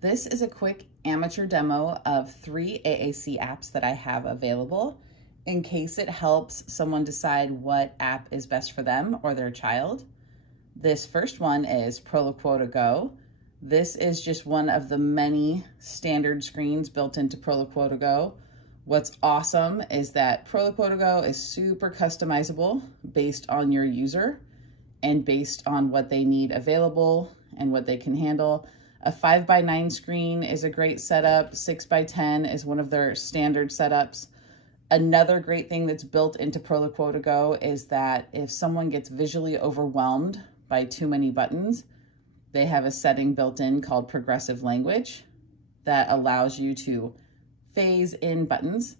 This is a quick amateur demo of 3 AAC apps that I have available in case it helps someone decide what app is best for them or their child. This first one is Proloquo2Go. This is just one of the many standard screens built into Proloquo2Go. What's awesome is that Proloquo2Go is super customizable based on your user and based on what they need available and what they can handle. A 5x9 screen is a great setup. 6x10 is one of their standard setups. Another great thing that's built into Proloquo2Go is that if someone gets visually overwhelmed by too many buttons, they have a setting built in called progressive language that allows you to phase in buttons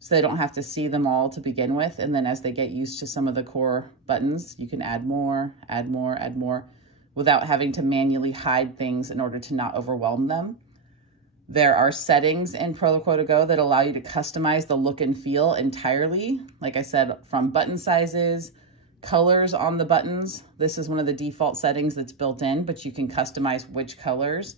so they don't have to see them all to begin with. And then as they get used to some of the core buttons, you can add more, add more, add more, without having to manually hide things in order to not overwhelm them. There are settings in Proloquo2Go that allow you to customize the look and feel entirely. Like I said, from button sizes, colors on the buttons. This is one of the default settings that's built in, but you can customize which colors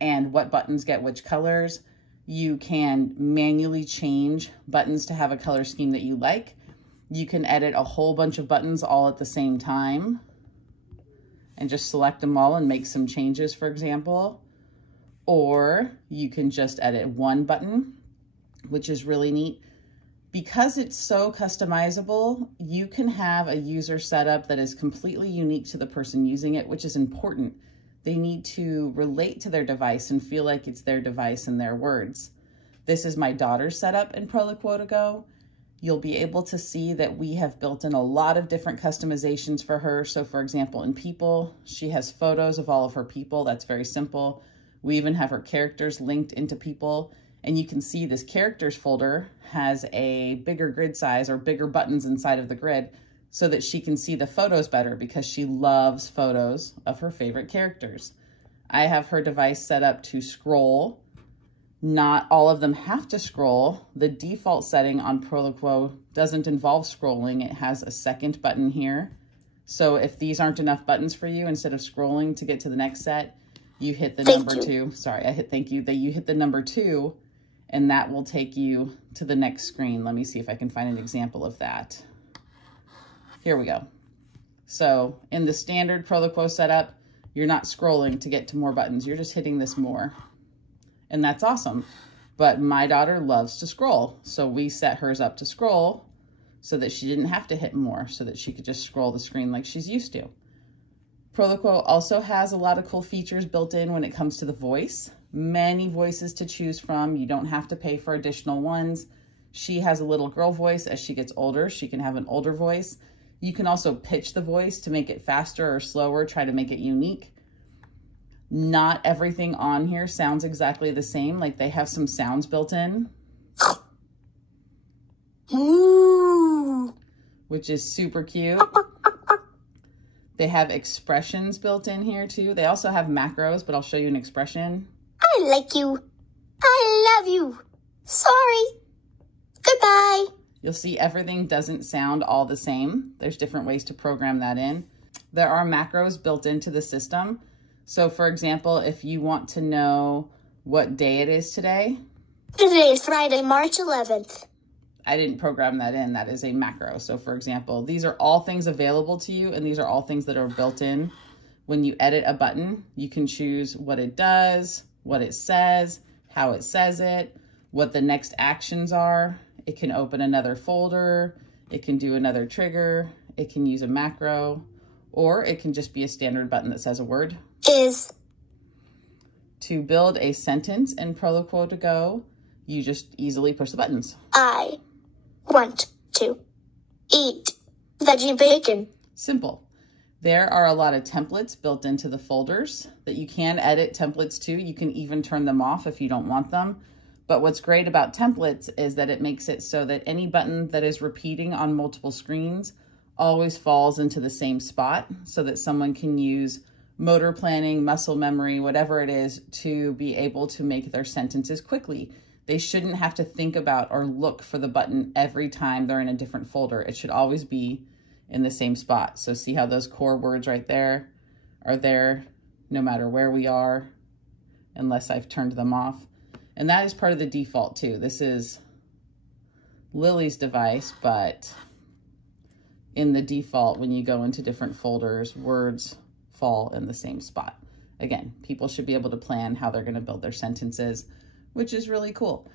and what buttons get which colors. You can manually change buttons to have a color scheme that you like. You can edit a whole bunch of buttons all at the same time and just select them all and make some changes, for example. Or you can just edit one button, which is really neat. Because it's so customizable, you can have a user setup that is completely unique to the person using it, which is important. They need to relate to their device and feel like it's their device and their words. This is my daughter's setup in Proloquo2Go. You'll be able to see that we have built in a lot of different customizations for her. So for example, in people, she has photos of all of her people. That's very simple. We even have her characters linked into people. And you can see this characters folder has a bigger grid size or bigger buttons inside of the grid so that she can see the photos better because she loves photos of her favorite characters. I have her device set up to scroll. Not all of them have to scroll. The default setting on Proloquo doesn't involve scrolling. It has a second button here. So if these aren't enough buttons for you, instead of scrolling to get to the next set, you hit the number 2. Sorry, I hit thank you. That you hit the number 2, and that will take you to the next screen. Let me see if I can find an example of that. Here we go. So in the standard Proloquo setup, you're not scrolling to get to more buttons. You're just hitting this more. And that's awesome. But my daughter loves to scroll. So we set hers up to scroll so that she didn't have to hit more, so that she could just scroll the screen like she's used to. Proloquo also has a lot of cool features built in when it comes to the voice. Many voices to choose from. You don't have to pay for additional ones. She has a little girl voice. As she gets older, she can have an older voice. You can also pitch the voice to make it faster or slower, try to make it unique. Not everything on here sounds exactly the same. Like they have some sounds built in, which is super cute. They have expressions built in here too. They also have macros, but I'll show you an expression. I like you. I love you. Sorry. Goodbye. You'll see everything doesn't sound all the same. There's different ways to program that in. There are macros built into the system. So for example, if you want to know what day it is today. Today is Friday, March 11th. I didn't program that in. That is a macro. So for example, these are all things available to you, and these are all things that are built in. When you edit a button, you can choose what it does, what it says, how it says it, what the next actions are. It can open another folder. It can do another trigger. It can use a macro, or it can just be a standard button that says a word. To build a sentence in Proloquo2Go, you just easily push the buttons. I want to eat veggie bacon. Simple. There are a lot of templates built into the folders that you can edit templates to. You can even turn them off if you don't want them. But what's great about templates is that it makes it so that any button that is repeating on multiple screens always falls into the same spot so that someone can use motor planning, muscle memory, whatever it is, to be able to make their sentences quickly. They shouldn't have to think about or look for the button every time they're in a different folder. It should always be in the same spot. So see how those core words right there are there no matter where we are. unless I've turned them off. And that is part of the default too. This is Lily's device, but in the default, when you go into different folders, words fall in the same spot. Again, people should be able to plan how they're going to build their sentences, which is really cool.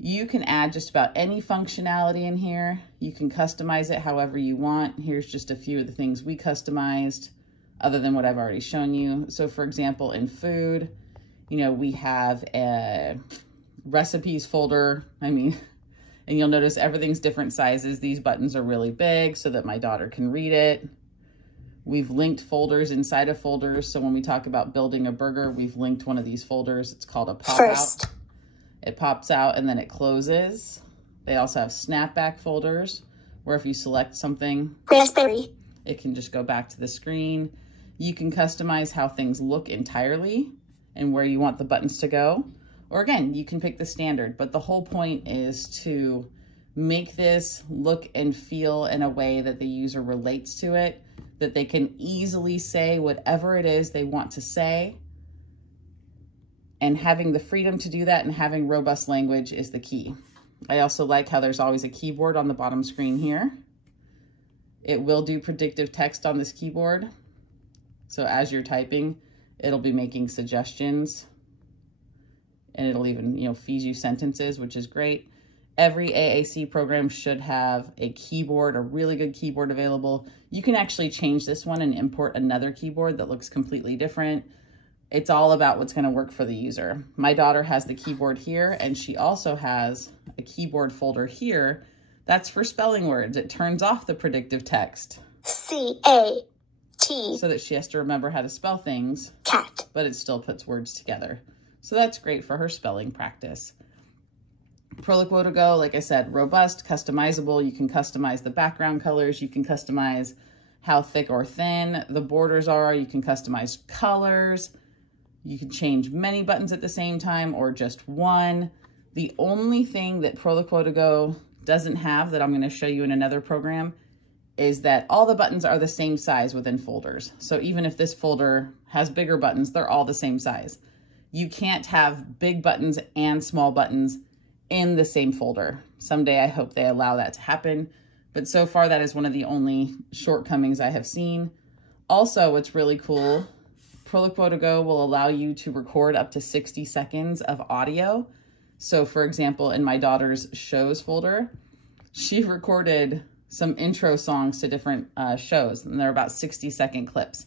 You can add just about any functionality in here. You can customize it however you want. Here's just a few of the things we customized other than what I've already shown you. So for example, in food, you know, we have a recipes folder. And you'll notice everything's different sizes. These buttons are really big so that my daughter can read it. We've linked folders inside of folders. So when we talk about building a burger, we've linked one of these folders. It's called a pop-out. It pops out and then it closes. They also have snapback folders where if you select something, raspberry, it can just go back to the screen. You can customize how things look entirely and where you want the buttons to go. Or again, you can pick the standard, but the whole point is to make this look and feel in a way that the user relates to it, that they can easily say whatever it is they want to say. And having the freedom to do that and having robust language is the key. I also like how there's always a keyboard on the bottom screen here. It will do predictive text on this keyboard. So as you're typing, it'll be making suggestions and it'll even, you know, feed you sentences, which is great. Every AAC program should have a keyboard, a really good keyboard available. You can actually change this one and import another keyboard that looks completely different. It's all about what's going to work for the user. My daughter has the keyboard here, and she also has a keyboard folder here. That's for spelling words. It turns off the predictive text. C-A-T. So that she has to remember how to spell things. Cat. But it still puts words together. So that's great for her spelling practice. Proloquo2Go, like I said, robust, customizable. You can customize the background colors. You can customize how thick or thin the borders are. You can customize colors. You can change many buttons at the same time or just one. The only thing that Proloquo2Go doesn't have that I'm going to show you in another program is that all the buttons are the same size within folders. So even if this folder has bigger buttons, they're all the same size. You can't have big buttons and small buttons in the same folder. Someday I hope they allow that to happen, but so far that is one of the only shortcomings I have seen. Also, what's really cool, Proloquo2Go will allow you to record up to 60 seconds of audio. So for example, in my daughter's shows folder, she recorded some intro songs to different shows, and they're about 60-second clips.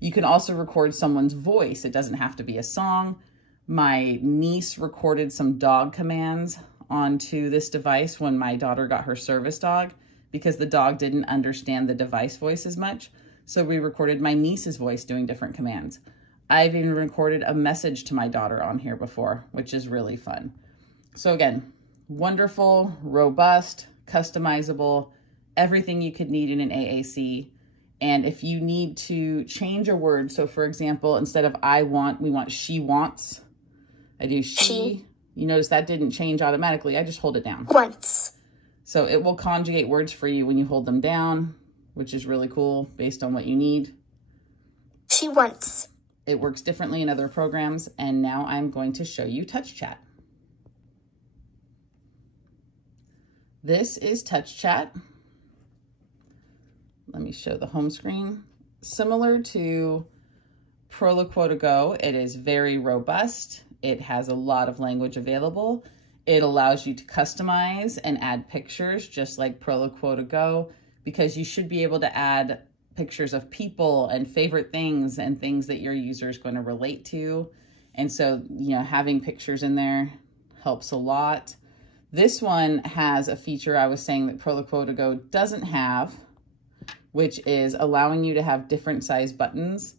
You can also record someone's voice. It doesn't have to be a song. My niece recorded some dog commands onto this device when my daughter got her service dog because the dog didn't understand the device voice as much. So we recorded my niece's voice doing different commands. I've even recorded a message to my daughter on here before, which is really fun. So again, wonderful, robust, customizable, everything you could need in an AAC. And if you need to change a word, so for example, instead of I want, we want she wants. I do she. You notice that didn't change automatically. I just hold it down. Wants. So it will conjugate words for you when you hold them down, which is really cool based on what you need. She wants. It works differently in other programs. And now I'm going to show you TouchChat. This is TouchChat. Let me show the home screen. Similar to Proloquo2Go, it is very robust. It has a lot of language available. It allows you to customize and add pictures just like Proloquo2Go, because you should be able to add pictures of people and favorite things and things that your user is going to relate to. And so, you know, having pictures in there helps a lot. This one has a feature I was saying that Proloquo2Go doesn't have, which is allowing you to have different size buttons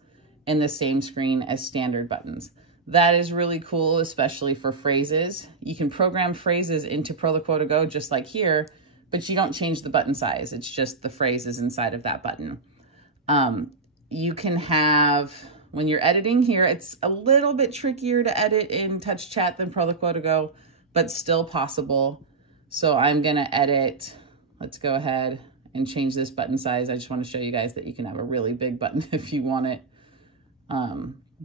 in the same screen as standard buttons. That is really cool, especially for phrases. You can program phrases into Proloquo2Go just like here, but you don't change the button size. It's just the phrases inside of that button. You can have, when you're editing here, it's a little bit trickier to edit in TouchChat than Proloquo2Go, but still possible. So I'm gonna edit, let's go ahead and change this button size. I just want to show you guys that you can have a really big button if you want it,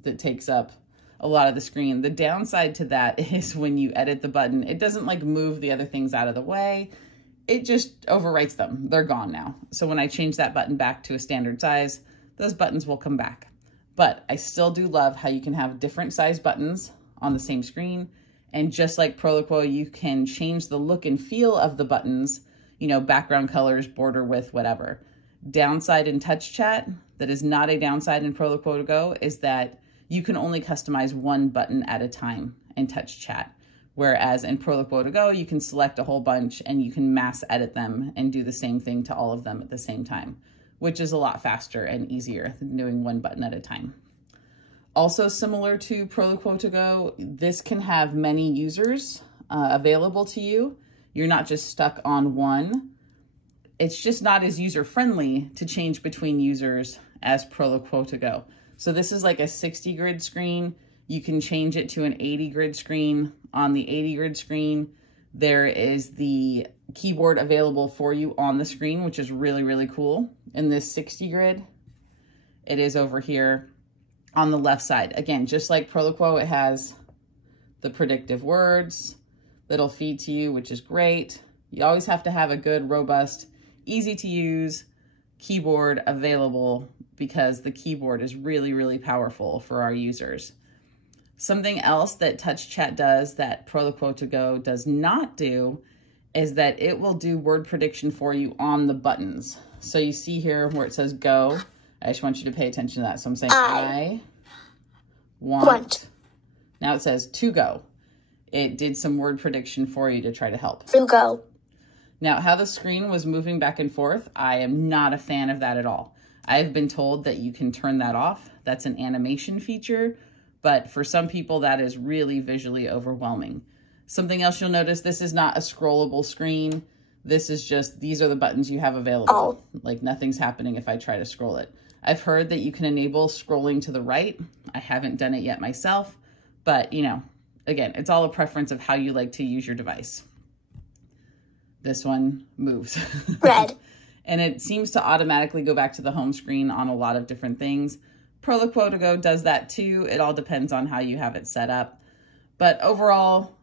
that takes up a lot of the screen. The downside to that is when you edit the button, it doesn't like move the other things out of the way. It just overwrites them. They're gone now. So when I change that button back to a standard size, those buttons will come back. But I still do love how you can have different size buttons on the same screen. And just like Proloquo, you can change the look and feel of the buttons, you know, background colors, border width, whatever. Downside in TouchChat, that is not a downside in Proloquo2Go, is that you can only customize one button at a time in TouchChat. Whereas in Proloquo2Go, you can select a whole bunch and you can mass edit them and do the same thing to all of them at the same time, which is a lot faster and easier than doing one button at a time. Also similar to Proloquo2Go, this can have many users available to you. You're not just stuck on one. It's just not as user-friendly to change between users as Proloquo2Go. So this is like a 60 grid screen. You can change it to an 80 grid screen. On the 80 grid screen, there is the keyboard available for you on the screen, which is really, really cool. In this 60 grid, it is over here on the left side. Again, just like Proloquo, it has the predictive words that'll feed to you, which is great. You always have to have a good, robust, easy to use keyboard available because the keyboard is really, really powerful for our users. Something else that TouchChat does that Proloquo2Go does not do is that it will do word prediction for you on the buttons. So you see here where it says go. I just want you to pay attention to that. So I'm saying I want. Now it says to go. It did some word prediction for you to try to help. To go. Now, how the screen was moving back and forth, I am not a fan of that at all. I've been told that you can turn that off. That's an animation feature, but for some people that is really visually overwhelming. Something else you'll notice, this is not a scrollable screen. This is just, these are the buttons you have available. Like nothing's happening if I try to scroll it. I've heard that you can enable scrolling to the right. I haven't done it yet myself, but you know, again, it's all a preference of how you like to use your device. This one moves. Red. And it seems to automatically go back to the home screen on a lot of different things. Proloquo2Go does that too. It all depends on how you have it set up. But overall,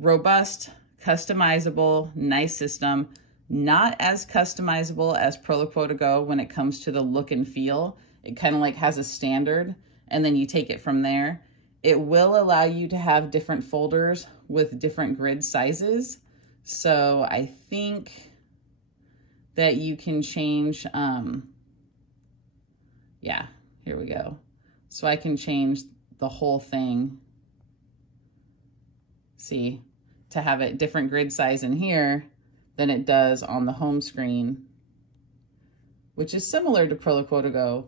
robust, customizable, nice system. Not as customizable as Proloquo2Go when it comes to the look and feel. It kind of like has a standard and then you take it from there. It will allow you to have different folders with different grid sizes. So I think that you can change, yeah, here we go. So I can change the whole thing, see, to have it different grid size in here than it does on the home screen, which is similar to Proloquo2Go.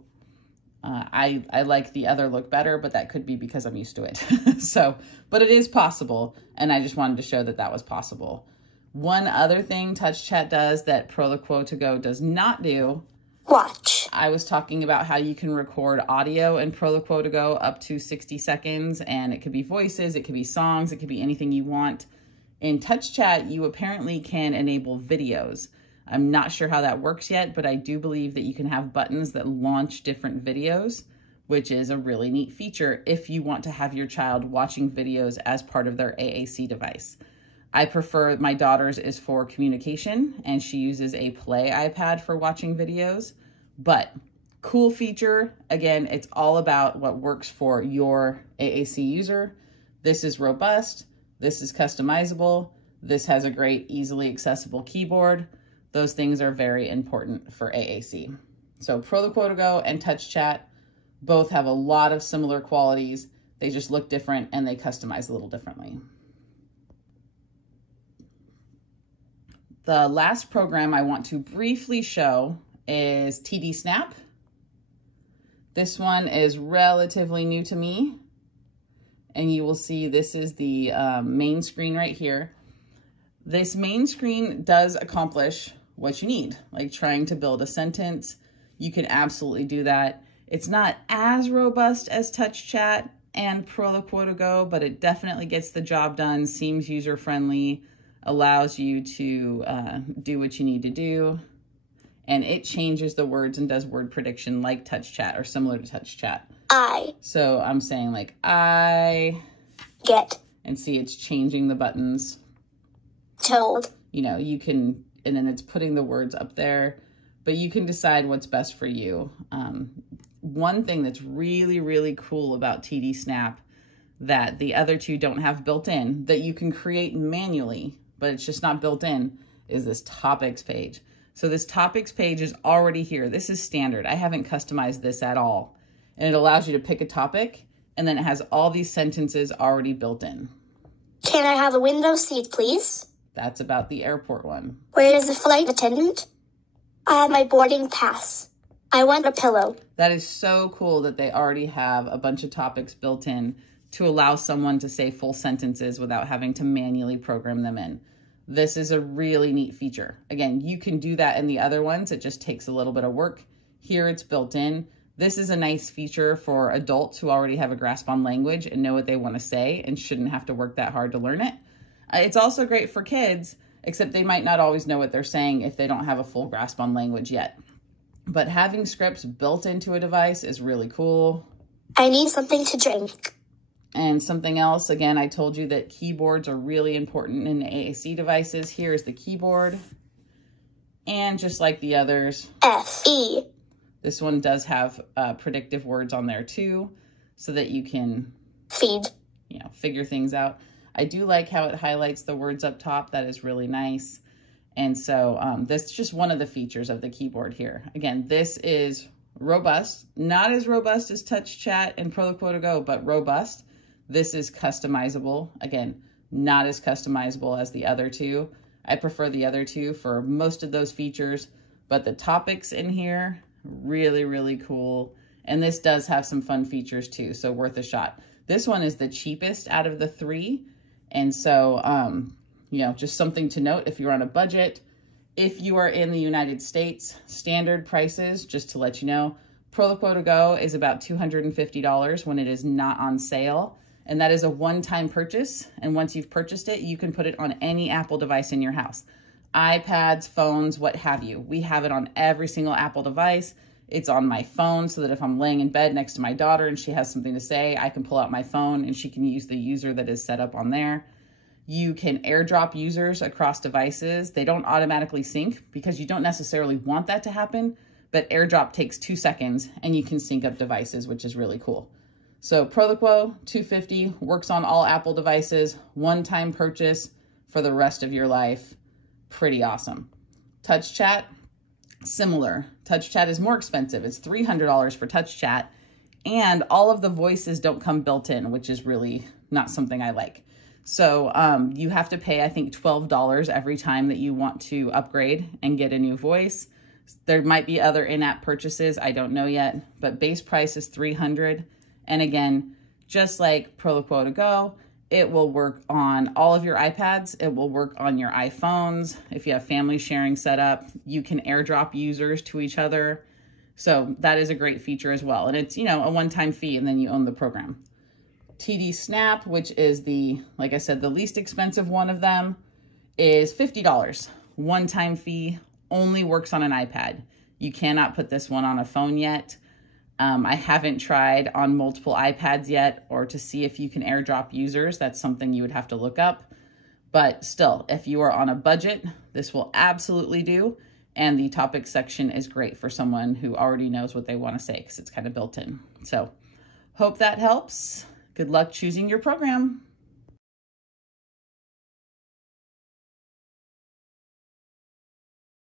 I like the other look better, but that could be because I'm used to it. So, but it is possible, and I just wanted to show that that was possible. One other thing TouchChat does that Proloquo2Go does not do. Watch. I was talking about how you can record audio in Proloquo2Go up to 60 seconds, and it could be voices, it could be songs, it could be anything you want. In TouchChat, you apparently can enable videos. I'm not sure how that works yet, but I do believe that you can have buttons that launch different videos, which is a really neat feature if you want to have your child watching videos as part of their AAC device. I prefer, my daughter's is for communication, and she uses a Play iPad for watching videos, but cool feature. Again, it's all about what works for your AAC user. This is robust. This is customizable. This has a great, easily accessible keyboard. Those things are very important for AAC. So Proloquo2Go and TouchChat both have a lot of similar qualities. They just look different and they customize a little differently. The last program I want to briefly show is TD Snap. This one is relatively new to me, and you will see this is the main screen right here. This main screen does accomplish what you need, like trying to build a sentence. You can absolutely do that. It's not as robust as TouchChat and Proloquo2Go, but it definitely gets the job done, seems user-friendly, allows you to do what you need to do, and it changes the words and does word prediction like TouchChat or similar to TouchChat. I. So I'm saying like I. Get. And see, it's changing the buttons. Told. You know, you can, and then it's putting the words up there, but you can decide what's best for you. One thing that's really, really cool about TD Snap that the other two don't have built in, that you can create manually, but it's just not built in, is this topics page. So this topics page is already here. This is standard. I haven't customized this at all. And it allows you to pick a topic, and then it has all these sentences already built in. Can I have a window seat, please? That's about the airport one. Where is the flight attendant? I have my boarding pass. I want a pillow. That is so cool that they already have a bunch of topics built in to allow someone to say full sentences without having to manually program them in. This is a really neat feature. Again, you can do that in the other ones. It just takes a little bit of work. Here it's built in. This is a nice feature for adults who already have a grasp on language and know what they want to say and shouldn't have to work that hard to learn it. It's also great for kids, except they might not always know what they're saying if they don't have a full grasp on language yet. But having scripts built into a device is really cool. I need something to drink. And something else, again, I told you that keyboards are really important in the AAC devices. Here's the keyboard. And just like the others, F-E. This one does have predictive words on there too, so that you can feed, figure things out. I do like how it highlights the words up top. That is really nice. And so this is just one of the features of the keyboard here. Again, this is robust, not as robust as TouchChat and Proloquo2Go, but robust. This is customizable. Again, not as customizable as the other two. I prefer the other two for most of those features, but the topics in here, really, really cool. And this does have some fun features too, so worth a shot. This one is the cheapest out of the three. And so, just something to note if you're on a budget. If you are in the United States, standard prices, just to let you know, Proloquo2Go is about $250 when it is not on sale. And that is a one-time purchase. And once you've purchased it, you can put it on any Apple device in your house. iPads, phones, what have you. We have it on every single Apple device. It's on my phone so that if I'm laying in bed next to my daughter and she has something to say, I can pull out my phone and she can use the user that is set up on there. You can airdrop users across devices. They don't automatically sync because you don't necessarily want that to happen, but airdrop takes 2 seconds and you can sync up devices, which is really cool. So Proloquo $250 works on all Apple devices, one-time purchase for the rest of your life. Pretty awesome. TouchChat, similar. TouchChat is more expensive. It's $300 for TouchChat, and all of the voices don't come built in, which is really not something I like. So you have to pay, I think, $12 every time that you want to upgrade and get a new voice. There might be other in-app purchases. I don't know yet, but base price is $300. And again, just like Proloquo2Go, it will work on all of your iPads. It will work on your iPhones. If you have family sharing set up, you can airdrop users to each other. So that is a great feature as well. And it's, a one-time fee, and then you own the program. TD Snap, which is like I said, the least expensive one of them, is $50. One-time fee, only works on an iPad. You cannot put this one on a phone yet. I haven't tried on multiple iPads yet, or to see if you can airdrop users. That's something you would have to look up. But still, if you are on a budget, this will absolutely do. And the topic section is great for someone who already knows what they want to say because it's kind of built in. So hope that helps. Good luck choosing your program.